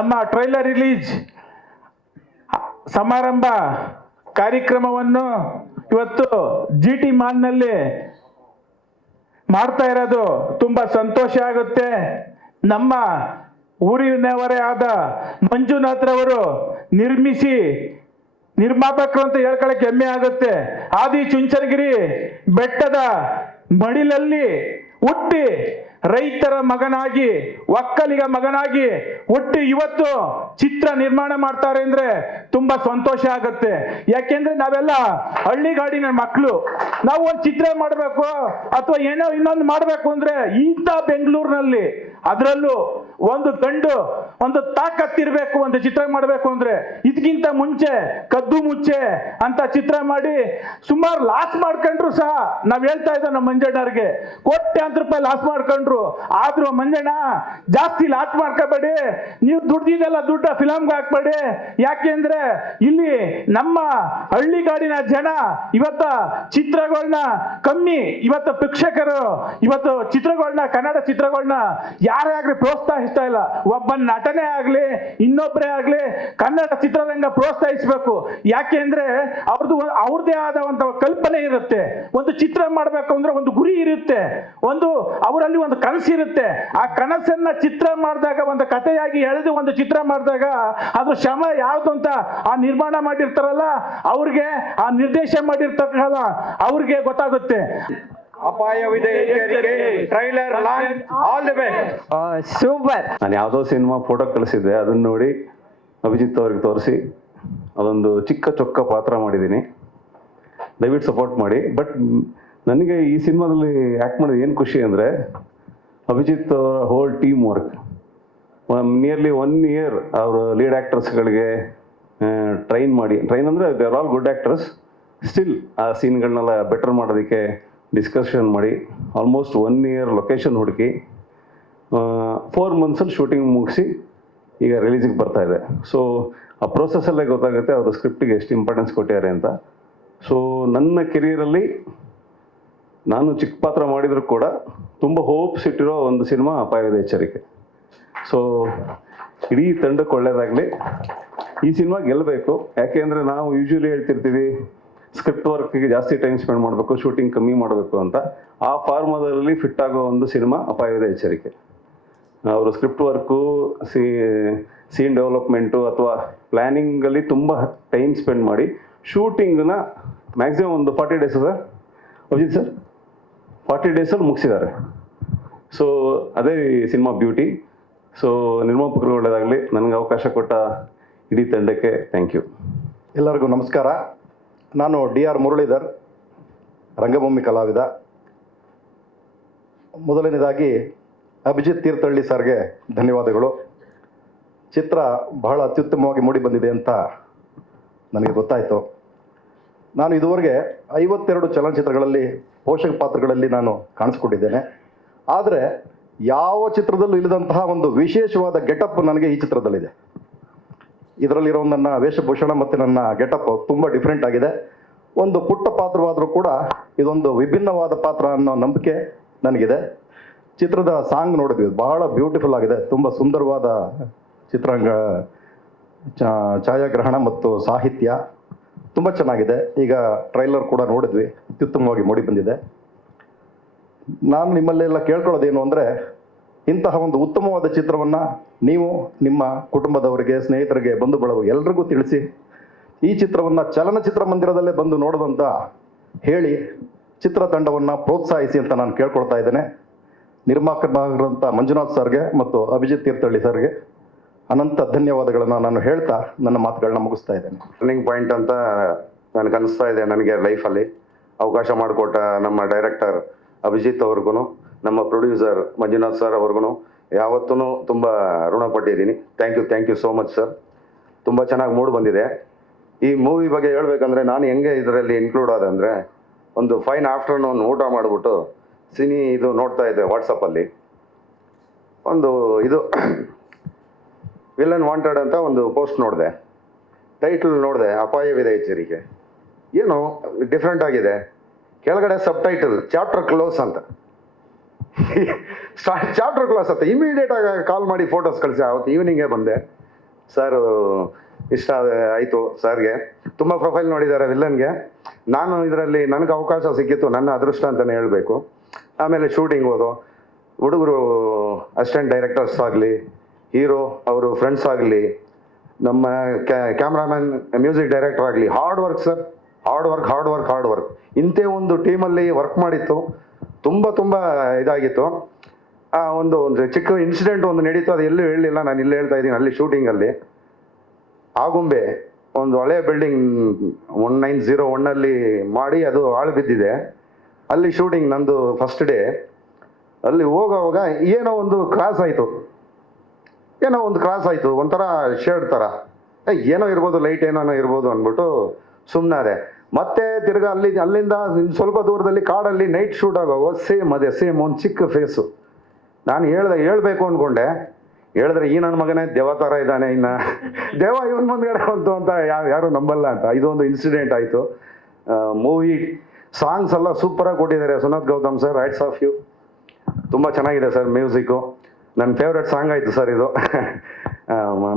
ನಮ್ಮ trailer release ಸಮಾರಂಭ ಕಾರ್ಯಕ್ರಮವನ್ನು ಇವತ್ತು GT ಮಾಲ್ನಲ್ಲಿ ಮಾಡ್ತಾ ಇರೋದು ತುಂಬಾ ಸಂತೋಷ ಆಗುತ್ತೆ. ನಮ್ಮ ಊರಿನವರೇ ಆದ ಮಂಜುನಾಥ್ರವರು ನಿರ್ಮಾಪಕರು ಅಂತ ಹೇಳ್ಕೊಳಕ್ಕೆ ಹೆಮ್ಮೆ ಆಗುತ್ತೆ. ಆದಿ ಚುಂಚನಗಿರಿ ಬೆಟ್ಟದ ಮಡಿಲಲ್ಲಿ ಹುಟ್ಟಿ ರೈತರ ಮಗನಾಗಿ ಒಕ್ಕಲಿಗ ಮಗನಾಗಿ ಹುಟ್ಟಿ ಇವತ್ತು ಚಿತ್ರ ನಿರ್ಮಾಣ ಮಾಡ್ತಾರೆ ಅಂದ್ರೆ ತುಂಬಾ ಸಂತೋಷ ಆಗುತ್ತೆ. ಯಾಕೆಂದ್ರೆ ನಾವೆಲ್ಲ ಹಳ್ಳಿಗಾಡಿನ ಮಕ್ಕಳು. ನಾವು ಒಂದು ಚಿತ್ರ ಮಾಡಬೇಕು ಅಥವಾ ಏನೋ ಇನ್ನೊಂದು ಮಾಡಬೇಕು ಅಂದ್ರೆ ಇಂಥ ಬೆಂಗಳೂರಿನಲ್ಲಿ ಅದರಲ್ಲೂ ಒಂದು ಗಂಡು ಒಂದು ತಾಕತ್ತಿರ್ಬೇಕು ಒಂದು ಚಿತ್ರ ಮಾಡಬೇಕು ಅಂದ್ರೆ ಇದಕ್ಕಿಂತ ಮುಂಚೆ ಕದ್ದು ಮುಚ್ಚೆ ಅಂತ ಚಿತ್ರ ಮಾಡಿ ಸುಮಾರು ಲಾಸ್ ಮಾಡ್ಕೊಂಡ್ರು ಸಹ ನಾವ್ ಹೇಳ್ತಾ ಇದ್ದೋ ನಮ್ಮ ಮಂಜಣ್ಣವ್ರಿಗೆ ಕೋಟ್ಯಾಂತರ ರೂಪಾಯಿ ಲಾಸ್ ಮಾಡ್ಕೊಂಡ್ರು. ಆದ್ರೂ ಮಂಜಣ್ಣ ಜಾಸ್ತಿ ಲಾಸ್ ಮಾಡ್ಕೋಬೇಡಿ, ನೀವು ದುಡ್ದಿದೆಲ್ಲ ದುಡ್ಡ ಫಿಲಮ್ಗೆ ಹಾಕ್ಬೇಡಿ. ಯಾಕೆಂದ್ರೆ ಇಲ್ಲಿ ನಮ್ಮ ಹಳ್ಳಿಗಾಡಿನ ಜನ ಇವತ್ತ ಚಿತ್ರಗಳನ್ನ ಕಮ್ಮಿ ಇವತ್ತು ಪ್ರೇಕ್ಷಕರು ಇವತ್ತು ಚಿತ್ರಗಳನ್ನ ಕನ್ನಡ ಚಿತ್ರಗಳನ್ನ ಯಾರೇ ಆಗ್ಲಿ ಪ್ರೋತ್ಸಾಹಿಸ್ತಾ ಇಲ್ಲ. ಒಬ್ಬ ನಟನೆ ಆಗ್ಲಿ ಇನ್ನೊಬ್ಬರೇ ಆಗ್ಲಿ ಕನ್ನಡ ಚಿತ್ರರಂಗ ಪ್ರೋತ್ಸಾಹಿಸಬೇಕು. ಯಾಕೆಂದ್ರೆ ಅವ್ರದ್ದೇ ಆದ ಒಂದು ಕಲ್ಪನೆ ಇರುತ್ತೆ. ಒಂದು ಚಿತ್ರ ಮಾಡಬೇಕು ಅಂದ್ರೆ ಒಂದು ಗುರಿ ಇರುತ್ತೆ, ಅವರಲ್ಲಿ ಒಂದು ಕನಸಿರುತ್ತೆ. ಆ ಕನಸನ್ನ ಚಿತ್ರ ಮಾಡಿದಾಗ ಒಂದು ಕಥೆಯಾಗಿ ಎಳೆದು ಒಂದು ಚಿತ್ರ ಮಾಡಿದಾಗ ಅದ್ರ ಶ್ರಮ ಯಾವ್ದು ಅಂತ ಆ ನಿರ್ಮಾಣ ಮಾಡಿರ್ತಾರಲ್ಲ ಅವ್ರಿಗೆ, ಆ ನಿರ್ದೇಶ ಮಾಡಿರ್ತಾರಲ್ಲ ಅವ್ರಿಗೆ ಗೊತ್ತಾಗುತ್ತೆ. ಅಪಾಯವಿದೆ trailer launch all the best. Super. ನಾನು ಯಾವುದೋ ಸಿನಿಮಾ ಫೋಟೋ ಕಳಿಸಿದ್ದೆ, ಅದನ್ನ ನೋಡಿ ಅಭಿಜಿತ್ ಅವ್ರಿಗೆ ತೋರಿಸಿ ಅದೊಂದು ಚಿಕ್ಕ ಚೊಕ್ಕ ಪಾತ್ರ ಮಾಡಿದ್ದೀನಿ. ದಯವಿಟ್ಟು ಸಪೋರ್ಟ್ ಮಾಡಿ. ಬಟ್ ನನಗೆ ಈ ಸಿನಿಮಾದಲ್ಲಿ ಆ್ಯಕ್ಟ್ ಮಾಡೋದು ಏನು ಖುಷಿ ಅಂದರೆ ಅಭಿಜಿತ್ ಅವರ whole team work nearly 1 year ಅವರು ಲೀಡ್ ಆ್ಯಕ್ಟರ್ಸ್ಗಳಿಗೆ ಟ್ರೈನ್ ಅಂದರೆ they are all good actors. Still ಆ ಸೀನ್ಗಳನ್ನೆಲ್ಲ ಬೆಟರ್ ಮಾಡೋದಕ್ಕೆ ಡಿಸ್ಕಷನ್ ಮಾಡಿ ಆಲ್ಮೋಸ್ಟ್ 1 year ಲೊಕೇಶನ್ ಹುಡುಕಿ 4 months ಶೂಟಿಂಗ್ ಮುಗಿಸಿ ಈಗ ರಿಲೀಸಿಗೆ ಬರ್ತಾ ಇದೆ. ಸೊ ಆ ಪ್ರೋಸೆಸ್ಸಲ್ಲೇ ಗೊತ್ತಾಗುತ್ತೆ ಅವರು ಸ್ಕ್ರಿಪ್ಟಿಗೆ ಎಷ್ಟು ಇಂಪಾರ್ಟೆನ್ಸ್ ಕೊಟ್ಟಿದ್ದಾರೆ ಅಂತ. ಸೊ ನನ್ನ ಕೆರಿಯರಲ್ಲಿ ನಾನು ಚಿಕ್ಕ ಪಾತ್ರ ಮಾಡಿದರೂ ಕೂಡ ತುಂಬ ಹೋಪ್ಸ್ ಇಟ್ಟಿರೋ ಒಂದು ಸಿನಿಮಾ ಅಪಾಯದ ಎಚ್ಚರಿಕೆ. ಸೊ ಇಡೀ ತಂಡಕ್ಕೆ ಒಳ್ಳೆಯದಾಗಲಿ. ಈ ಸಿನಿಮಾ ಗೆಲ್ಲಬೇಕು. ಯಾಕೆಂದರೆ ನಾವು ಯೂಶ್ವಲಿ ಹೇಳ್ತಿರ್ತೀವಿ ಸ್ಕ್ರಿಪ್ಟ್ ವರ್ಕ್ಗೆ ಜಾಸ್ತಿ ಟೈಮ್ ಸ್ಪೆಂಡ್ ಮಾಡಬೇಕು, ಶೂಟಿಂಗ್ ಕಮ್ಮಿ ಮಾಡಬೇಕು ಅಂತ. ಆ ಫಾರ್ಮದಲ್ಲಿ ಫಿಟ್ ಆಗೋ ಒಂದು ಸಿನಿಮಾ ಅಪಾಯದ ಎಚ್ಚರಿಕೆ. ಅವರು ಸ್ಕ್ರಿಪ್ಟ್ ವರ್ಕು, ಸೀನ್ ಡೆವಲಪ್ಮೆಂಟು ಅಥವಾ ಪ್ಲ್ಯಾನಿಂಗಲ್ಲಿ ತುಂಬ ಟೈಮ್ ಸ್ಪೆಂಡ್ ಮಾಡಿ ಶೂಟಿಂಗ್ನ ಮ್ಯಾಕ್ಸಿಮಮ್ ಒಂದು 40 days sir Abhijit sir 40 days ಮುಗಿಸಿದ್ದಾರೆ. ಸೊ ಅದೇ ಸಿನಿಮಾ ಬ್ಯೂಟಿ. ಸೊ ನಿರ್ಮಾಪಕರು ಒಳ್ಳೆಯದಾಗಲಿ. ನನಗೆ ಅವಕಾಶ ಕೊಟ್ಟ ಇಡೀ ತಂಡಕ್ಕೆ ಥ್ಯಾಂಕ್ ಯು. ಎಲ್ಲರಿಗೂ ನಮಸ್ಕಾರ. ನಾನು DR ಮುರಳೀಧರ್, ರಂಗಭೂಮಿ ಕಲಾವಿದ. ಮೊದಲನೇದಾಗಿ ಅಭಿಜಿತ್ ತೀರ್ಥಹಳ್ಳಿ ಸರ್ಗೆ ಧನ್ಯವಾದಗಳು. ಚಿತ್ರ ಬಹಳ ಅತ್ಯುತ್ತಮವಾಗಿ ಮೂಡಿ ಬಂದಿದೆ ಅಂತ ನನಗೆ ಗೊತ್ತಾಯಿತು. ನಾನು ಇದುವರೆಗೆ 52 ಚಲನಚಿತ್ರಗಳಲ್ಲಿ ಪೋಷಕ ಪಾತ್ರಗಳಲ್ಲಿ ನಾನು ಕಾಣಿಸ್ಕೊಂಡಿದ್ದೇನೆ. ಆದರೆ ಯಾವ ಚಿತ್ರದಲ್ಲೂ ಇಲ್ಲದಂತಹ ಒಂದು ವಿಶೇಷವಾದ ಗೆಟಪ್ ನನಗೆ ಈ ಚಿತ್ರದಲ್ಲಿದೆ. ಇದರಲ್ಲಿರೋ ನನ್ನ ವೇಷಭೂಷಣ ಮತ್ತು ನನ್ನ ಗೆಟಪ್ ತುಂಬ ಡಿಫ್ರೆಂಟ್ ಆಗಿದೆ. ಒಂದು ಪುಟ್ಟ ಪಾತ್ರವಾದರೂ ಕೂಡ ಇದೊಂದು ವಿಭಿನ್ನವಾದ ಪಾತ್ರ ಅನ್ನೋ ನಂಬಿಕೆ ನನಗಿದೆ. ಚಿತ್ರದ ಸಾಂಗ್ ನೋಡಿದ್ವಿ, ಬಹಳ ಬ್ಯೂಟಿಫುಲ್ ಆಗಿದೆ. ತುಂಬ ಸುಂದರವಾದ ಚಿತ್ರಾಂಗ ಛಾಯಾಗ್ರಹಣ ಮತ್ತು ಸಾಹಿತ್ಯ ತುಂಬ ಚೆನ್ನಾಗಿದೆ. ಈಗ ಟ್ರೈಲರ್ ಕೂಡ ನೋಡಿದ್ವಿ, ಅತ್ಯುತ್ತಮವಾಗಿ ಮೂಡಿ ಬಂದಿದೆ. ನಾನು ನಿಮ್ಮಲ್ಲೆಲ್ಲ ಕೇಳ್ಕೊಳ್ಳೋದೇನು ಅಂದರೆ, ಇಂತಹ ಒಂದು ಉತ್ತಮವಾದ ಚಿತ್ರವನ್ನು ನೀವು ನಿಮ್ಮ ಕುಟುಂಬದವರಿಗೆ, ಸ್ನೇಹಿತರಿಗೆ, ಬಂಧು ಬಳಗ ಎಲ್ರಿಗೂ ತಿಳಿಸಿ ಈ ಚಿತ್ರವನ್ನು ಚಲನಚಿತ್ರ ಮಂದಿರದಲ್ಲೇ ಬಂದು ನೋಡೋದಂತ ಹೇಳಿ ಚಿತ್ರತಂಡವನ್ನು ಪ್ರೋತ್ಸಾಹಿಸಿ ಅಂತ ನಾನು ಕೇಳ್ಕೊಳ್ತಾ ಇದ್ದೇನೆ. ನಿರ್ಮಾಪಕರಾದಂಥ ಮಂಜುನಾಥ್ ಸರ್ಗೆ ಮತ್ತು ಅಭಿಜಿತ್ ತೀರ್ಥಹಳ್ಳಿ ಸರ್ಗೆ ಅನಂತ ಧನ್ಯವಾದಗಳನ್ನು ನಾನು ಹೇಳ್ತಾ ನನ್ನ ಮಾತುಗಳನ್ನ ಮುಗಿಸ್ತಾ ಇದ್ದೇನೆ. ಟರ್ನಿಂಗ್ ಪಾಯಿಂಟ್ ಅಂತ ನನಗೆ ಅನಿಸ್ತಾ ಇದೆ. ನನಗೆ ಲೈಫಲ್ಲಿ ಅವಕಾಶ ಮಾಡಿಕೊಟ್ಟ ನಮ್ಮ ಡೈರೆಕ್ಟರ್ ಅಭಿಜಿತ್ ಅವ್ರಿಗೂ, ನಮ್ಮ ಪ್ರೊಡ್ಯೂಸರ್ ಮಂಜುನಾಥ್ ಸರ್ ಅವ್ರಿಗೂ ಯಾವತ್ತೂ ತುಂಬ ಋಣಪಟ್ಟಿದ್ದೀನಿ. Thank you so much sir. ತುಂಬ ಚೆನ್ನಾಗಿ ಮೂಡ್ ಬಂದಿದೆ. ಈ ಮೂವಿ ಬಗ್ಗೆ ಹೇಳ್ಬೇಕಂದ್ರೆ ನಾನು ಹೆಂಗೆ ಇದರಲ್ಲಿ ಇನ್ಕ್ಲೂಡ್ ಆದ ಅಂದರೆ, ಒಂದು ಫೈನ್ ಆಫ್ಟರ್ನೂನ್ ಊಟ ಮಾಡಿಬಿಟ್ಟು ಇದು ನೋಡ್ತಾ ಇದ್ದೆ ವಾಟ್ಸಪ್ಪಲ್ಲಿ. ಒಂದು ಇದು ವಿಲನ್ ವಾಂಟೆಡ್ ಅಂತ ಒಂದು ಪೋಸ್ಟ್ ನೋಡಿದೆ. ಟೈಟಲ್ ನೋಡಿದೆ, ಅಪಾಯವಿದೆ ಎಚ್ಚರಿಕೆ. ಏನು ಡಿಫ್ರೆಂಟ್ ಆಗಿದೆ. ಕೆಳಗಡೆ ಸಬ್ ಟೈಟಲ್ ಚಾಪ್ಟರ್ ಕ್ಲೋಸ್ ಅಂತ. ಚಾಪ್ಟರ್ ಕ್ಲೋಸ್ ಅಂತ ಇಮಿಡಿಯೇಟ್ ಆಗಿ ಕಾಲ್ ಮಾಡಿ ಫೋಟೋಸ್ ಕಳಿಸಿ. ಅವತ್ತು ಈವ್ನಿಂಗೇ ಬಂದೆ. ಸರ್ ಇಷ್ಟ ಆಯಿತು ಸರ್ಗೆ. ತುಂಬ ಪ್ರೊಫೈಲ್ ನೋಡಿದ್ದಾರೆ ವಿಲ್ಲನ್ಗೆ. ನಾನು ಇದರಲ್ಲಿ ನನಗೆ ಅವಕಾಶ ಸಿಕ್ಕಿತ್ತು, ನನ್ನ ಅದೃಷ್ಟ ಅಂತಲೇ ಹೇಳಬೇಕು. ಆಮೇಲೆ ಶೂಟಿಂಗ್ ಹೋದು ಹುಡುಗರು ಅಸಿಸ್ಟೆಂಟ್ ಡೈರೆಕ್ಟರ್ಸ್ ಆಗಲಿ, ಹೀರೋ ಅವರು ಫ್ರೆಂಡ್ಸ್ ಆಗಲಿ, ನಮ್ಮ ಕ್ಯಾಮ್ರಾಮನ್, ಮ್ಯೂಸಿಕ್ ಡೈರೆಕ್ಟರ್ ಆಗಲಿ, hard work sir, hard work. ಇಂಥ ಒಂದು ಟೀಮಲ್ಲಿ ವರ್ಕ್ ಮಾಡಿತ್ತು, ತುಂಬ ಇದಾಗಿತ್ತು. ಒಂದು ಚಿಕ್ಕ ಇನ್ಸಿಡೆಂಟ್ ಒಂದು ನಡೀತು, ಅದು ಎಲ್ಲೂ ಹೇಳಲಿಲ್ಲ, ನಾನು ಇಲ್ಲಿ ಹೇಳ್ತಾ ಇದ್ದೀನಿ. ಅಲ್ಲಿ ಶೂಟಿಂಗಲ್ಲಿ ಆಗುಂಬೆ ಒಂದು ಹಳೆ ಬಿಲ್ಡಿಂಗ್ 1901 ಮಾಡಿ ಅದು ಹಾಳು ಬಿದ್ದಿದೆ. ಅಲ್ಲಿ ಶೂಟಿಂಗ್ ನಂದು ಫಸ್ಟ್ ಡೇ. ಅಲ್ಲಿ ಹೋಗೋವಾಗ ಏನೋ ಒಂದು ಕ್ರಾಸ್ ಆಯಿತು, ಒಂಥರ ಶೇಡ್ ಥರ, ಏನೋ ಇರ್ಬೋದು, ಲೈಟ್ ಏನೋ ಇರ್ಬೋದು ಅಂದ್ಬಿಟ್ಟು ಸುಮ್ಮನಾದೆ. ಮತ್ತೆ ತಿರ್ಗಾ ಅಲ್ಲಿಂದ ಸ್ವಲ್ಪ ದೂರದಲ್ಲಿ ಕಾಡಲ್ಲಿ ನೈಟ್ ಶೂಟ್ ಆಗೋವಾಗ ಸೇಮ್ ಒಂದು ಚಿಕ್ಕ ಫೇಸು. ನಾನು ಹೇಳ್ಬೇಕು ಅಂದ್ಕೊಂಡೆ, ಹೇಳಿದ್ರೆ ಈ ನನ್ನ ಮಗನೇ ದೆವ ಥರ ಇದ್ದಾನೆ, ಇನ್ನು ದೆವ ಇವನ್ ಮುಂದ್ಗಡೆ ಬಂತು ಅಂತ ಯಾರು ನಂಬಲ್ಲ ಅಂತ. ಇದೊಂದು ಇನ್ಸಿಡೆಂಟ್ ಆಯಿತು. ಮೂವಿ ಸಾಂಗ್ಸ್ ಎಲ್ಲ ಸೂಪರಾಗಿ ಕೊಟ್ಟಿದ್ದಾರೆ Sunad Gautham sir, hats off you. ತುಂಬ ಚೆನ್ನಾಗಿದೆ ಸರ್ ಮ್ಯೂಸಿಕ್ಕು. ನನ್ನ ಫೇವ್ರೆಟ್ ಸಾಂಗ್ ಆಯಿತು ಸರ್ ಇದು.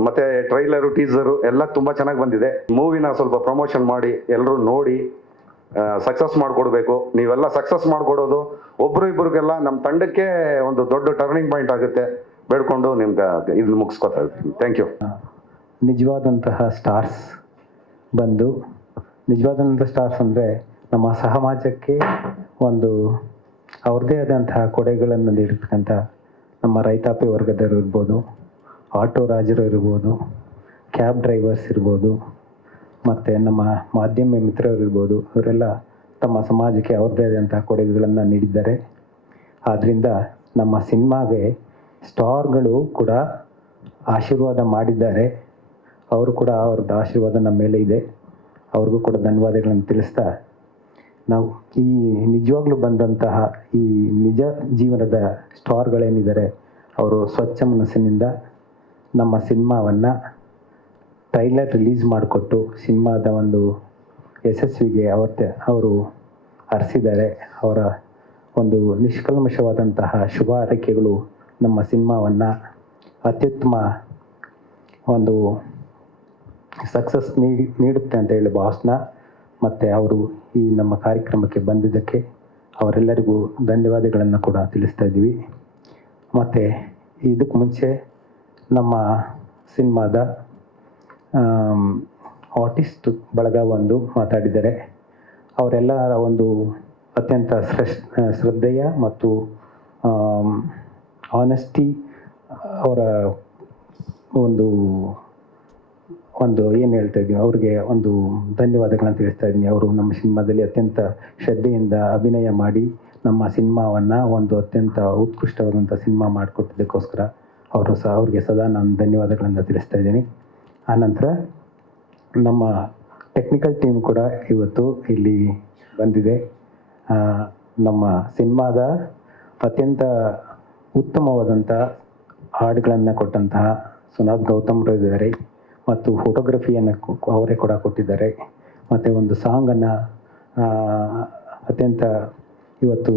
ಮತ್ತು ಟ್ರೈಲರು, ಟೀಸರು ಎಲ್ಲ ತುಂಬ ಚೆನ್ನಾಗಿ ಬಂದಿದೆ. ಮೂವಿನ ಸ್ವಲ್ಪ ಪ್ರಮೋಷನ್ ಮಾಡಿ ಎಲ್ಲರೂ ನೋಡಿ ಸಕ್ಸಸ್ ಮಾಡಿಕೊಡ್ಬೇಕು. ನೀವೆಲ್ಲ ಸಕ್ಸಸ್ ಮಾಡಿಕೊಡೋದು ಒಬ್ಬರು ಇಬ್ಬರಿಗೆಲ್ಲ ನಮ್ಮ ತಂಡಕ್ಕೆ ಒಂದು ದೊಡ್ಡ ಟರ್ನಿಂಗ್ ಪಾಯಿಂಟ್ ಆಗುತ್ತೆ. ಬೇಡ್ಕೊಂಡು ನಿಮ್ಗೆ ಇದನ್ನ ಮುಗಿಸ್ಕೊತಾ ಇರ್ತೀನಿ. Thank you. ನಿಜವಾದಂತಹ ಸ್ಟಾರ್ಸ್ ಬಂದು, ನಿಜವಾದಂಥ ಸ್ಟಾರ್ಸ್ ಅಂದರೆ ನಮ್ಮ ಸಮಾಜಕ್ಕೆ ಒಂದು ಅವ್ರದ್ದೇ ಆದಂತಹ ಕೊಡುಗೆಗಳನ್ನು ನೀಡಿರ್ತಕ್ಕಂಥ ನಮ್ಮ ರೈತಾಪಿ ವರ್ಗದವರು ಇರ್ಬೋದು, ಆಟೋ ರಾಜರು ಇರ್ಬೋದು, ಕ್ಯಾಬ್ ಡ್ರೈವರ್ಸ್ ಇರ್ಬೋದು, ಮತ್ತು ನಮ್ಮ ಮಾಧ್ಯಮ ಮಿತ್ರರು ಇರ್ಬೋದು. ಇವರೆಲ್ಲ ತಮ್ಮ ಸಮಾಜಕ್ಕೆ ಅವ್ರದ್ದೇ ಆದಂತಹ ಕೊಡುಗೆಗಳನ್ನು ನೀಡಿದ್ದಾರೆ. ಆದ್ದರಿಂದ ನಮ್ಮ ಸಿನಿಮಾಗೆ ಸ್ಟಾರ್ಗಳು ಕೂಡ ಆಶೀರ್ವಾದ ಮಾಡಿದ್ದಾರೆ. ಅವರು ಕೂಡ ಅವ್ರದ್ದು ಆಶೀರ್ವಾದ ನಮ್ಮ ಮೇಲೆ ಇದೆ. ಅವ್ರಿಗೂ ಕೂಡ ಧನ್ಯವಾದಗಳನ್ನು ತಿಳಿಸ್ತಾ, ನಾವು ಈ ನಿಜವಾಗ್ಲೂ ಬಂದಂತಹ ಈ ನಿಜ ಜೀವನದ ಸ್ಟಾರ್ಗಳೇನಿದ್ದಾರೆ, ಅವರು ಸ್ವಚ್ಛ ಮನಸ್ಸಿನಿಂದ ನಮ್ಮ ಸಿನಿಮಾವನ್ನು ಟ್ರೈಲರ್ ರಿಲೀಸ್ ಮಾಡಿಕೊಟ್ಟು ಸಿನಿಮಾದ ಒಂದು ಯಶಸ್ವಿಗೆ ಅವರು ಹರಿಸಿದ್ದಾರೆ. ಅವರ ಒಂದು ನಿಷ್ಕಲ್ಮಶವಾದಂತಹ ಶುಭ ಹಾರೈಕೆಗಳು ನಮ್ಮ ಸಿನಿಮಾವನ್ನು ಅತ್ಯುತ್ತಮ ಒಂದು ಸಕ್ಸಸ್ ನೀಡುತ್ತೆ ಅಂತ ಹೇಳಿ ಭಾವನ. ಮತ್ತು ಅವರು ಈ ನಮ್ಮ ಕಾರ್ಯಕ್ರಮಕ್ಕೆ ಬಂದಿದ್ದಕ್ಕೆ ಅವರೆಲ್ಲರಿಗೂ ಧನ್ಯವಾದಗಳನ್ನು ಕೂಡ ತಿಳಿಸ್ತಾ ಇದ್ದೀವಿ. ಮತ್ತು ಇದಕ್ಕೆ ಮುಂಚೆ ನಮ್ಮ ಸಿನಿಮಾದ ಆರ್ಟಿಸ್ಟ್ ಬಳಗ ಒಂದು ಮಾತಾಡಿದ್ದಾರೆ. ಅವರೆಲ್ಲರ ಒಂದು ಅತ್ಯಂತ ಶ್ರದ್ಧೆಯ ಮತ್ತು ಆನೆಸ್ಟಿ, ಅವರ ಒಂದು ಏನು ಹೇಳ್ತಾ ಇದ್ದೀವಿ, ಅವ್ರಿಗೆ ಒಂದು ಧನ್ಯವಾದಗಳನ್ನು ತಿಳಿಸ್ತಾ ಇದ್ದೀನಿ. ಅವರು ನಮ್ಮ ಸಿನಿಮಾದಲ್ಲಿ ಅತ್ಯಂತ ಶ್ರದ್ಧೆಯಿಂದ ಅಭಿನಯ ಮಾಡಿ ನಮ್ಮ ಸಿನಿಮಾವನ್ನು ಒಂದು ಅತ್ಯಂತ ಉತ್ಕೃಷ್ಟವಾದಂಥ ಸಿನಿಮಾ ಮಾಡಿಕೊಟ್ಟಿದ್ದಕ್ಕೋಸ್ಕರ ಅವ್ರಿಗೆ ಸದಾ ನಾನು ಧನ್ಯವಾದಗಳನ್ನು ತಿಳಿಸ್ತಾ ಇದ್ದೀನಿ. ಆನಂತರ ನಮ್ಮ ಟೆಕ್ನಿಕಲ್ ಟೀಮ್ ಕೂಡ ಇವತ್ತು ಇಲ್ಲಿ ಬಂದಿದೆ. ನಮ್ಮ ಸಿನಿಮಾದ ಅತ್ಯಂತ ಉತ್ತಮವಾದಂಥ ಹಾಡುಗಳನ್ನು ಕೊಟ್ಟಂತಹ ಸುನಾದ್ ಗೌತಮ್ರು ಇದ್ದಾರೆ, ಮತ್ತು ಫೋಟೋಗ್ರಫಿಯನ್ನು ಅವರೇ ಕೂಡ ಕೊಟ್ಟಿದ್ದಾರೆ. ಮತ್ತು ಒಂದು ಸಾಂಗನ್ನು ಅತ್ಯಂತ ಇವತ್ತು